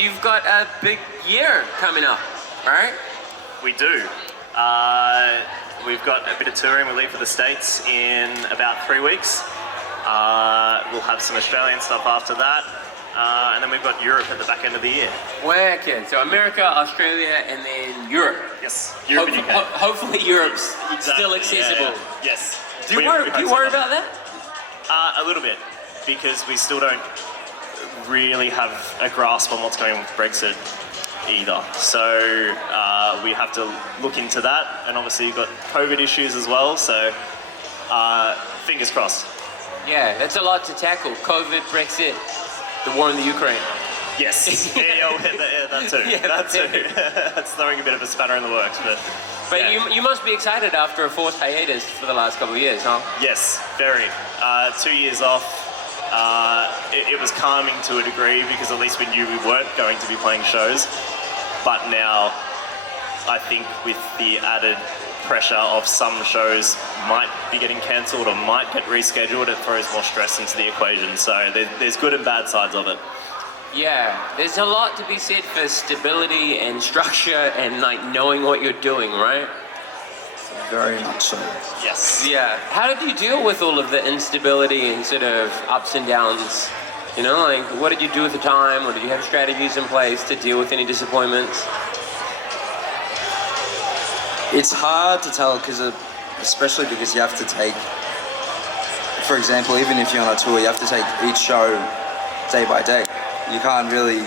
you've got a big year coming up, right? We do. We've got a bit of touring. We leave for the States in about 3 weeks. We'll have some Australian stuff after that. And then we've got Europe at the back end of the year. Wicked. So America, Australia, and then Europe. Yes, Europe and UK. Hopefully Europe's still accessible. Yeah. Yes. Do you worry about that? A little bit, because we still don't really have a grasp on what's going on with Brexit either. So we have to look into that, and obviously you've got COVID issues as well, so fingers crossed. Yeah, that's a lot to tackle. COVID, Brexit, the war in the Ukraine. Yes, that too. Yeah, that too. That's throwing a bit of a spanner in the works, but yeah. you must be excited after a forced hiatus for the last couple of years, huh? Yes, very. 2 years off. It was calming to a degree, because at least we knew we weren't going to be playing shows. But now, I think with the added pressure of some shows might be getting cancelled or might get rescheduled, it throws more stress into the equation. So there's good and bad sides of it. Yeah, there's a lot to be said for stability and structure and like knowing what you're doing, right? Very much so. Yes. Yeah. How did you deal with all of the instability and sort of ups and downs? You know, like what did you do at the time, or did you have strategies in place to deal with any disappointments? It's hard to tell, especially because you have to take, for example, even if you're on a tour, you have to take each show day by day. You can't really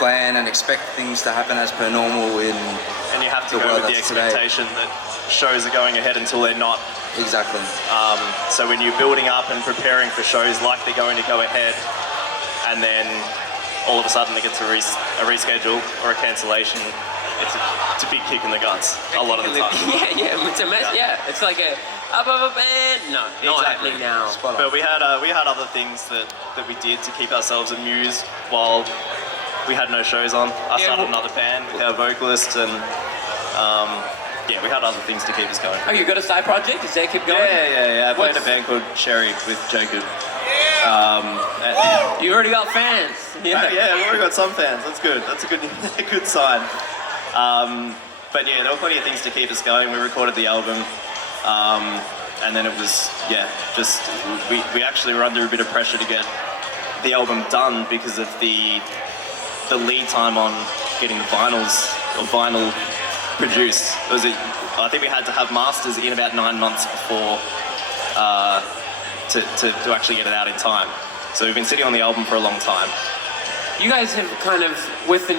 plan and expect things to happen as per normal in and you have to go with the expectation that shows are going ahead until they're not. Exactly. So when you're building up and preparing for shows like they're going to go ahead, and then all of a sudden it gets a reschedule or a cancellation, it's a big kick in the guts a lot of the time. Yeah, it's a mess. Yeah, it's like a up and no, not happening now. But we had other things that we did to keep ourselves amused while we had no shows on. I started another band with our vocalist, and we had other things to keep us going. Oh, you got a side project? Does that keep going? Yeah. I played in a band called Cherry with Jacob. You already got fans. Yeah, we already got some fans. That's good. That's a good sign. But yeah, there were plenty of things to keep us going. We recorded the album, and then it was we actually were under a bit of pressure to get the album done because of the lead time on getting vinyl produced. I think we had to have masters in about 9 months before to actually get it out in time. So we've been sitting on the album for a long time. You guys have kind of, with the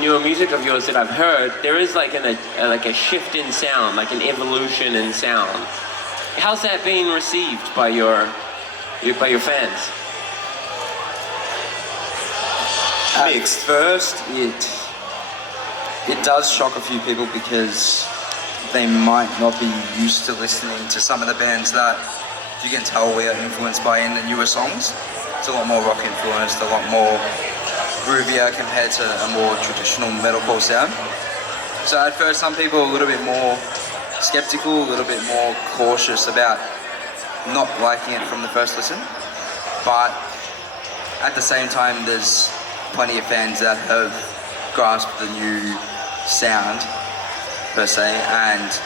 newer music of yours that I've heard, there is like a shift in sound, like an evolution in sound. How's that being received by your fans? Mixed. First, it does shock a few people because they might not be used to listening to some of the bands that you can tell we are influenced by in the newer songs. It's a lot more rock influenced, a lot more groovier compared to a more traditional metalcore sound. So at first some people are a little bit more skeptical, a little bit more cautious about not liking it from the first listen. But at the same time there's plenty of fans that have grasped the new sound per se and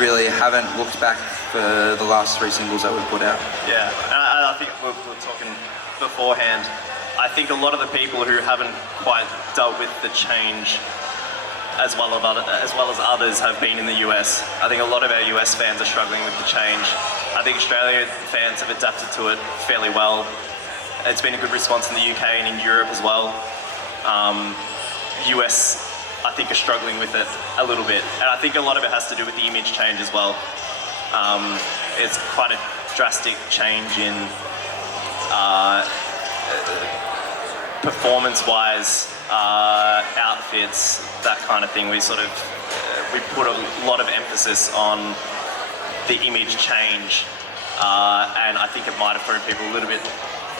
really haven't looked back for the last 3 singles that we've put out. Yeah, and I think we're talking beforehand. I think a lot of the people who haven't quite dealt with the change as well as others have been in the US. I think a lot of our US fans are struggling with the change. I think Australian fans have adapted to it fairly well. It's been a good response in the UK and in Europe as well. US, I think, are struggling with it a little bit. And I think a lot of it has to do with the image change as well. It's quite a drastic change in performance-wise, outfits, that kind of thing. We put a lot of emphasis on the image change, and I think it might have thrown people a little bit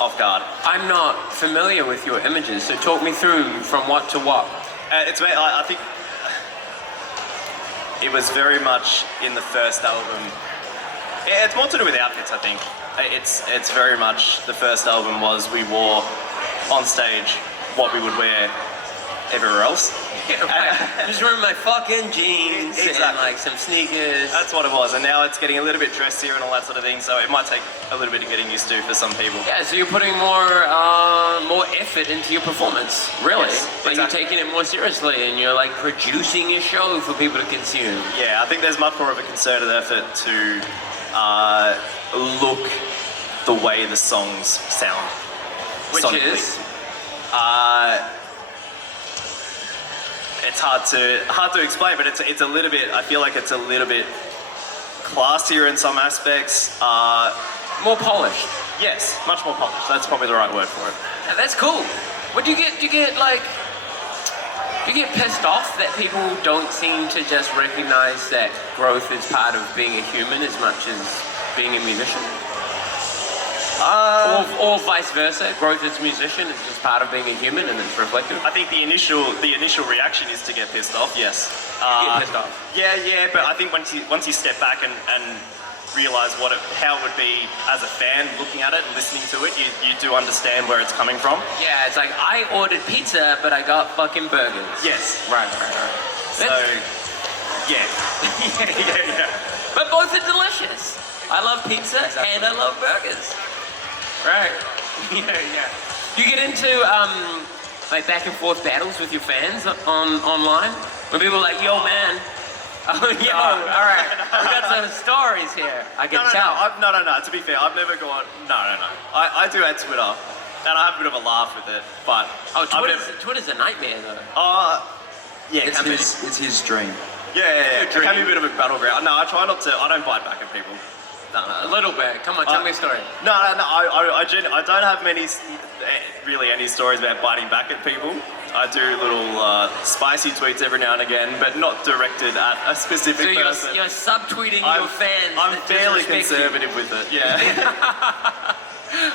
off guard. I'm not familiar with your images, so talk me through from what to what. I think it was very much in the first album. It's more to do with outfits, I think. It's very much the first album was we wore on stage what we would wear everywhere else. Just wearing my fucking jeans and Exactly. like some sneakers. That's what it was, and now it's getting a little bit dressier and all that sort of thing, so it might take a little bit of getting used to for some people. Yeah, so you're putting more effort into your performance, really. Yes, Like you're exactly. taking it more seriously and you're like producing a show for people to consume. Yeah, I think there's much more of a concerted effort to look the way the songs sound. Which sonically. is? It's hard to explain, but it's a little bit. I feel like it's a little bit classier in some aspects. More polished. Yes, much more polished. That's probably the right word for it. Yeah, that's cool. What do you get pissed off that people don't seem to just recognize that growth is part of being a human as much as being a musician? Or vice versa, growth as a musician is just part of being a human and it's reflective. I think the initial reaction is to get pissed off. Yes. Get pissed off. Yeah, but I think once you step back and realize how it would be as a fan looking at it and listening to it, you do understand where it's coming from. Yeah, it's like I ordered pizza, but I got fucking burgers. Yes. Right. So, yeah. yeah. But both are delicious. I love pizza and I love burgers. Right. Yeah. You get into like back and forth battles with your fans online? When people are like, yo man, all right, we got some stories here. I can tell. No. To be fair, I've never gone. No. I do at Twitter, and I have a bit of a laugh with it. But Twitter's a nightmare though. Yeah, It's his dream. Yeah. It can be a bit of a battleground. No, I try not to. I don't bite back at people. No. A little bit. Come on, tell me a story. No. I don't have really any stories about biting back at people. I do little spicy tweets every now and again, but not directed at a specific So person. you're subtweeting your fans. I'm that fairly disrespect you. conservative with it. Yeah.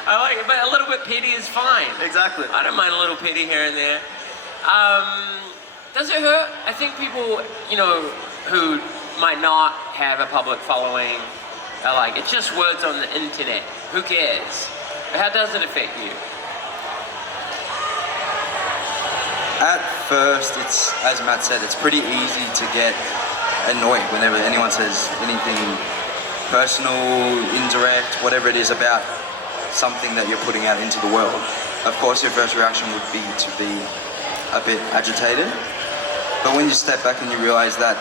I like it, but a little bit petty is fine. Exactly. I don't mind a little pity here and there. Does it hurt? I think people, who might not have a public following are like, it's just words on the internet. Who cares? How does it affect you? At first, it's, as Matt said, it's pretty easy to get annoyed whenever anyone says anything personal, indirect, whatever it is about something that you're putting out into the world. Of course, your first reaction would be to be a bit agitated, but when you step back and you realize that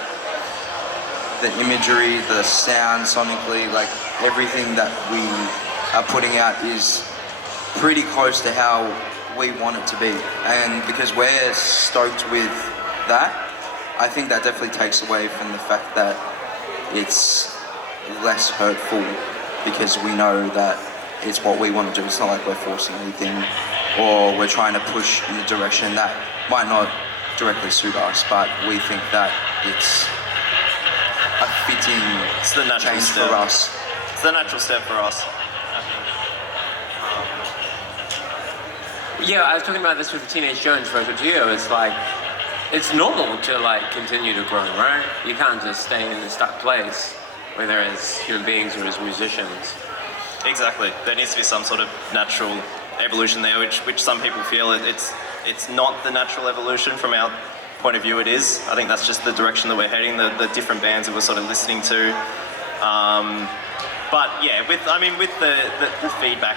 the imagery, the sound, sonically, like everything that we are putting out is pretty close to how we want it to be, and because we're stoked with that, I think that definitely takes away from the fact that it's less hurtful because we know that it's what we want to do. It's not like we're forcing anything or we're trying to push in a direction that might not directly suit us, but we think that it's a fitting It's the natural change step. for us. It's the natural step for us. Yeah, I was talking about this with Teenage Jones for a year. It's like, it's normal to like continue to grow, right? You can't just stay in a stuck place, whether as human beings or as musicians. Exactly. There needs to be some sort of natural evolution there, which some people feel it's not the natural evolution from our point of view. It is. I think that's just the direction that we're heading. The different bands that we're sort of listening to. But yeah, with the feedback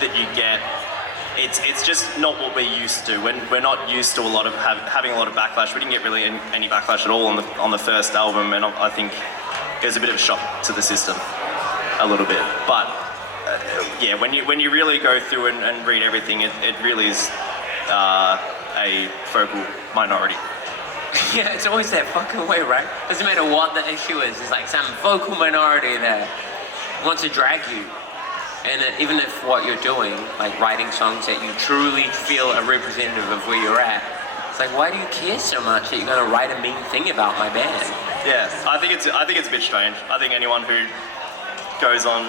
that you get, it's just not what we're used to. We're not used to having a lot of backlash. We didn't get really any backlash at all on the first album, and I think it was a bit of a shock to the system, a little bit. But yeah, when you really go through and read everything, it really is a vocal minority. Yeah, it's always that fucking way, right? Doesn't matter what the issue is, it's like some vocal minority that wants to drag you. And even if what you're doing, like writing songs that you truly feel are representative of where you're at, it's like, why do you care so much that you're gonna write a mean thing about my band? Yeah, I think it's a bit strange. I think anyone who goes on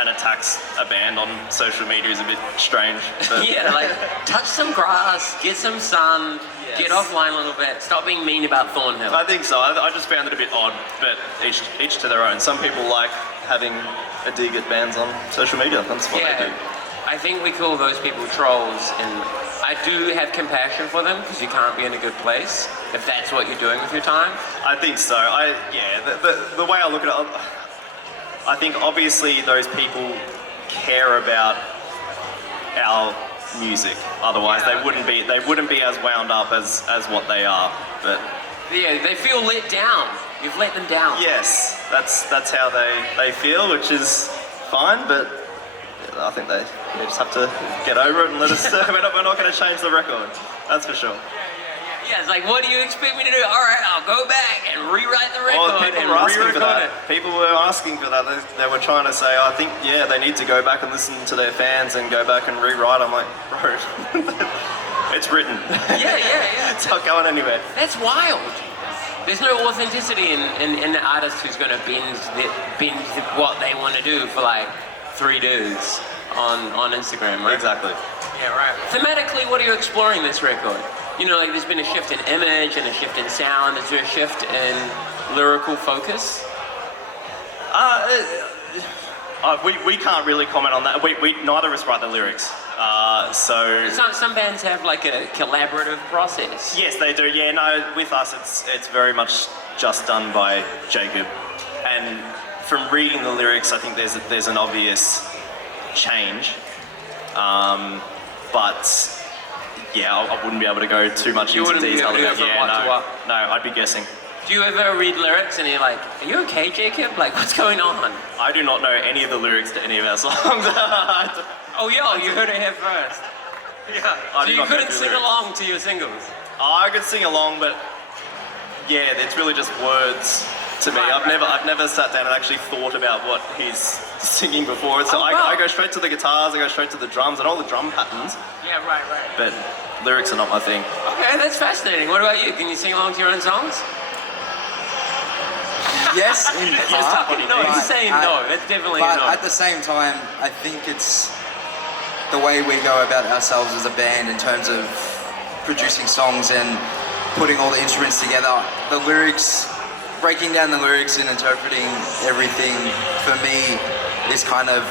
and attacks a band on social media is a bit strange. But Yeah, like, touch some grass, get some sun, get offline a little bit, stop being mean about Thornhill. I think so. I just found it a bit odd, but each to their own. Some people like having a dig at bands on social media. That's what they do. I think we call those people trolls, and I do have compassion for them because you can't be in a good place if that's what you're doing with your time. I think so. The way I look at it, I think obviously those people care about our music. Otherwise, Yeah, they wouldn't be as wound up as what they are. But Yeah, they feel let down. You've let them down. yes, that's how they feel, which is fine. But I think they just have to get over it and let us. We're not going to change the record. That's for sure. Yeah, it's like, what do you expect me to do? All right, I'll go back and rewrite the record Well, people and were asking for re-record that. it. People were asking for that. They were trying to say, I think, yeah, they need to go back and listen to their fans and go back and rewrite. I'm like, bro, it's written. Yeah. It's not going anywhere. That's wild. There's no authenticity in the artist who's going to binge what they want to do for like 3 dudes on Instagram, right? Exactly. Yeah, right. Thematically, what are you exploring this record? You know, like there's been a shift in image and a shift in sound. Is there a shift in lyrical focus? We can't really comment on that. We neither of us write the lyrics. So Some bands have like a collaborative process. yes, they do. Yeah, no, with us it's very much just done by Jacob. And from reading the lyrics, I think there's an obvious change. But yeah, I wouldn't be able to go too much You into wouldn't be detail able to about go from what to what? no, I'd be guessing. Do you ever read lyrics and you're like, are you okay, Jacob? Like, what's going on? I do not know any of the lyrics to any of our songs. Oh, yeah, you heard it here first. Yeah, So you couldn't sing along to your singles? I could sing along, but yeah, it's really just words to me. Right, I've never sat down and actually thought about what he's singing before. So Oh, wow. I go straight to the guitars, I go straight to the drums and all the drum patterns. Yeah, right. But lyrics are not my thing. Okay, that's fascinating. What about you? Can you sing along to your own songs? Yes, in part. No, but he's saying no. That's definitely But no. at the same time, I think it's the way we go about ourselves as a band in terms of producing songs and putting all the instruments together. The lyrics, breaking down the lyrics and interpreting everything, for me, is kind of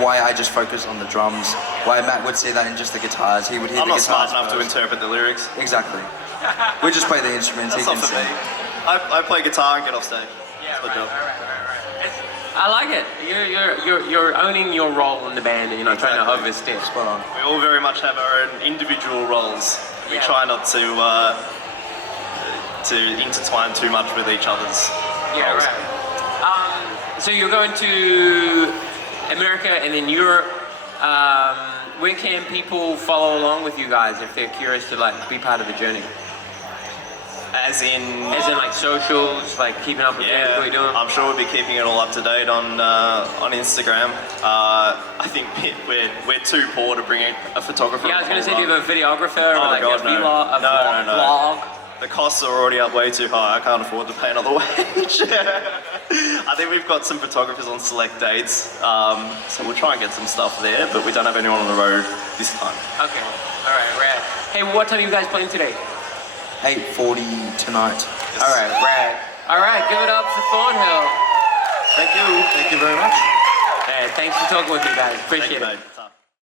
why I just focus on the drums. Why Matt would see that in just the guitars. He would hear I'm the not smart guitars enough to first. interpret the lyrics. Exactly. We just play the instruments. That's He not can for me. sing. I play guitar and get off stage. Yeah, That's my job. I like it. You're owning your role in the band and you're not trying to Exactly. overstep. Spot on. We all very much have our own individual roles. We Yeah. try not to intertwine too much with each other's Yeah, roles. right. So you're going to America and then Europe. Where can people follow along with you guys if they're curious to like be part of the journey? As in like socials, like keeping up with yeah, what you're doing? I'm sure we'll be keeping it all up to date on Instagram. I think we're too poor to bring a photographer. Yeah, I was going to say, do you along. have a videographer or Oh, like God, a no. vlog? No. Vlog? The costs are already up way too high. I can't afford to pay another wage. I think we've got some photographers on select dates, so we'll try and get some stuff there, but we don't have anyone on the road this time. Okay, all right, rad. Hey, what time are you guys playing today? 8:40 tonight. All right, rad. All right, give it up for Thornhill. Thank you. Thank you very much. Hey, thanks for talking with me, guys. Thank Appreciate you, it. mate.